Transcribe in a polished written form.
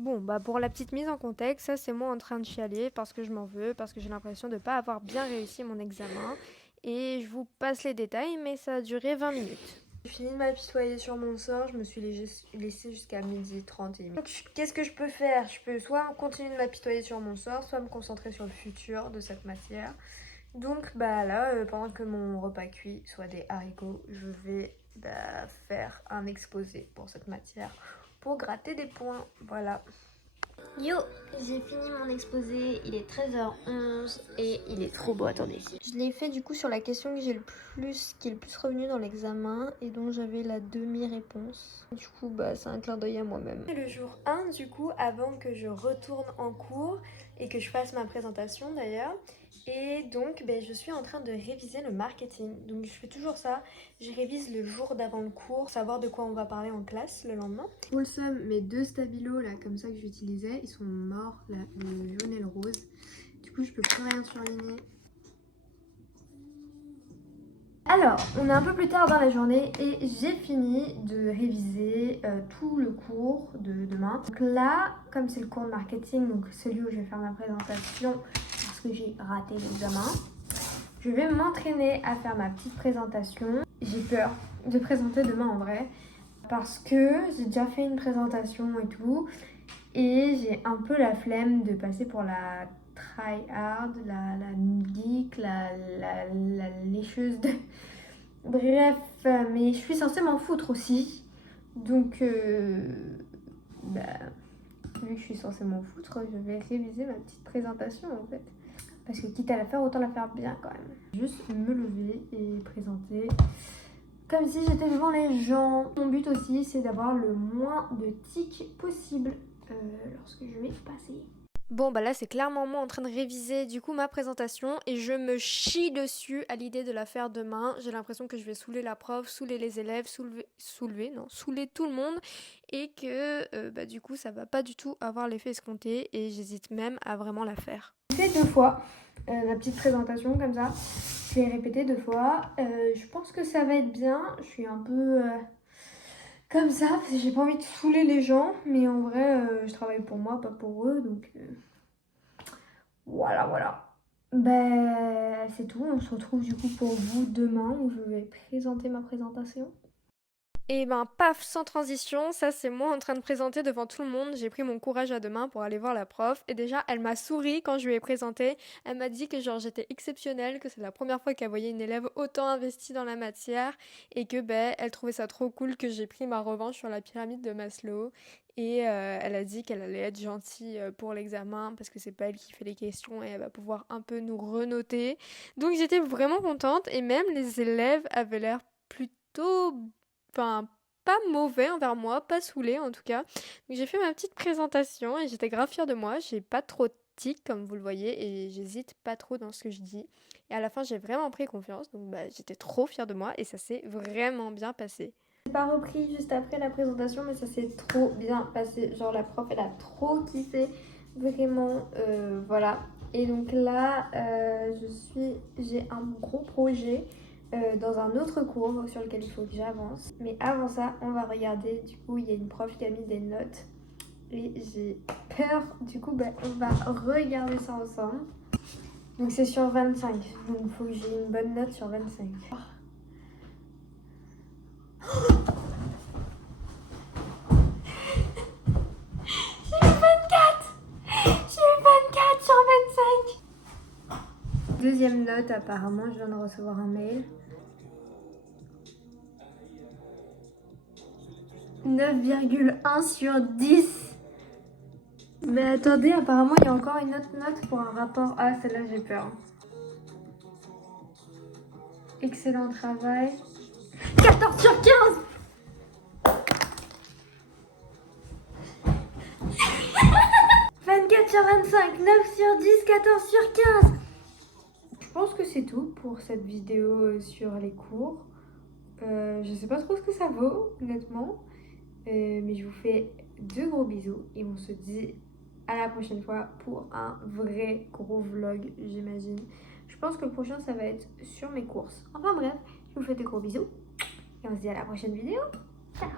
Bon, bah pour la petite mise en contexte, ça c'est moi en train de chialer parce que je m'en veux, parce que j'ai l'impression de ne pas avoir bien réussi mon examen. Et je vous passe les détails, mais ça a duré 20 minutes. J'ai fini de m'apitoyer sur mon sort, je me suis laissée jusqu'à 12h30 et demi. Donc qu'est-ce que je peux faire? Je peux soit continuer de m'apitoyer sur mon sort, soit me concentrer sur le futur de cette matière. Donc bah là, pendant que mon repas cuit, soit des haricots, je vais faire un exposé pour cette matière pour gratter des points. Voilà. Yo, j'ai fini mon exposé, il est 13h11 et il est trop beau, attendez. Je l'ai fait du coup sur la question que qui est le plus revenu dans l'examen et dont j'avais la demi-réponse. Du coup, bah c'est un clin d'œil à moi-même. Le jour 1, du coup, avant que je retourne en cours et que je fasse ma présentation d'ailleurs. Et donc, je suis en train de réviser le marketing. Donc je fais toujours ça. Je révise le jour d'avant le cours, savoir de quoi on va parler en classe le lendemain. Pour le somme, mes deux stabilos là, comme ça que j'utilisais, ils sont morts, là, le jaune et le rose. Du coup, je peux plus rien surligner. Alors, on est un peu plus tard dans la journée et j'ai fini de réviser tout le cours de demain. Donc là, comme c'est le cours de marketing, donc celui où je vais faire ma présentation parce que j'ai raté l'examen, je vais m'entraîner à faire ma petite présentation. J'ai peur de présenter demain en vrai parce que j'ai déjà fait une présentation et tout et j'ai un peu la flemme de passer pour la try hard, la geek, la lécheuse de... Bref, mais je suis censée m'en foutre aussi. Donc, vu que je suis censée m'en foutre, je vais réviser ma petite présentation en fait. Parce que quitte à la faire, autant la faire bien quand même. Juste me lever et présenter comme si j'étais devant les gens. Mon but aussi, c'est d'avoir le moins de tics possible lorsque je vais passer. Bon, bah là, c'est clairement moi en train de réviser du coup ma présentation et je me chie dessus à l'idée de la faire demain. J'ai l'impression que je vais saouler la prof, saouler les élèves, saouler tout le monde et que du coup, ça va pas du tout avoir l'effet escompté et j'hésite même à vraiment la faire. J'ai fait 2 fois ma petite présentation comme ça. Je l'ai répété 2 fois. Je pense que ça va être bien. Je suis un peu comme ça parce que j'ai pas envie de saouler les gens, mais en vrai, je travaille pour moi, pas pour eux, donc. Voilà. C'est tout. On se retrouve du coup pour vous demain où je vais présenter ma présentation. Et ben paf, sans transition, ça c'est moi en train de présenter devant tout le monde. J'ai pris mon courage à deux mains pour aller voir la prof. Et déjà, elle m'a souri quand je lui ai présenté. Elle m'a dit que genre j'étais exceptionnelle, que c'est la première fois qu'elle voyait une élève autant investie dans la matière. Et que elle trouvait ça trop cool que j'ai pris ma revanche sur la pyramide de Maslow. Et elle a dit qu'elle allait être gentille pour l'examen parce que c'est pas elle qui fait les questions et elle va pouvoir un peu nous renoter. Donc j'étais vraiment contente et même les élèves avaient l'air plutôt pas mauvais envers moi, pas saoulé en tout cas. Donc j'ai fait ma petite présentation et j'étais grave fière de moi. J'ai pas trop de tics comme vous le voyez et j'hésite pas trop dans ce que je dis. Et à la fin j'ai vraiment pris confiance donc j'étais trop fière de moi et ça s'est vraiment bien passé. J'ai pas repris juste après la présentation mais ça s'est trop bien passé. Genre la prof elle a trop kiffé. Vraiment, voilà. Et donc là, j'ai un gros projet dans un autre cours sur lequel il faut que j'avance. Mais avant ça, on va regarder. Du coup, il y a une prof qui a mis des notes. Et j'ai peur. Du coup, on va regarder ça ensemble. Donc c'est sur 25. Donc il faut que j'ai une bonne note sur 25. J'ai eu 24. J'ai eu 24 sur 25. Deuxième note, apparemment, je viens de recevoir un mail. 9,1 sur 10. Mais attendez, apparemment il y a encore une autre note pour un rapport. Ah, celle-là j'ai peur. Excellent travail. 14 sur 15. 24 sur 25, 9 sur 10, 14 sur 15. Je pense que c'est tout pour cette vidéo sur les cours. Je sais pas trop ce que ça vaut, honnêtement. Mais je vous fais de gros bisous et on se dit à la prochaine fois pour un vrai gros vlog, j'imagine. Je pense que le prochain, ça va être sur mes courses. Enfin bref, je vous fais de gros bisous et on se dit à la prochaine vidéo. Ciao!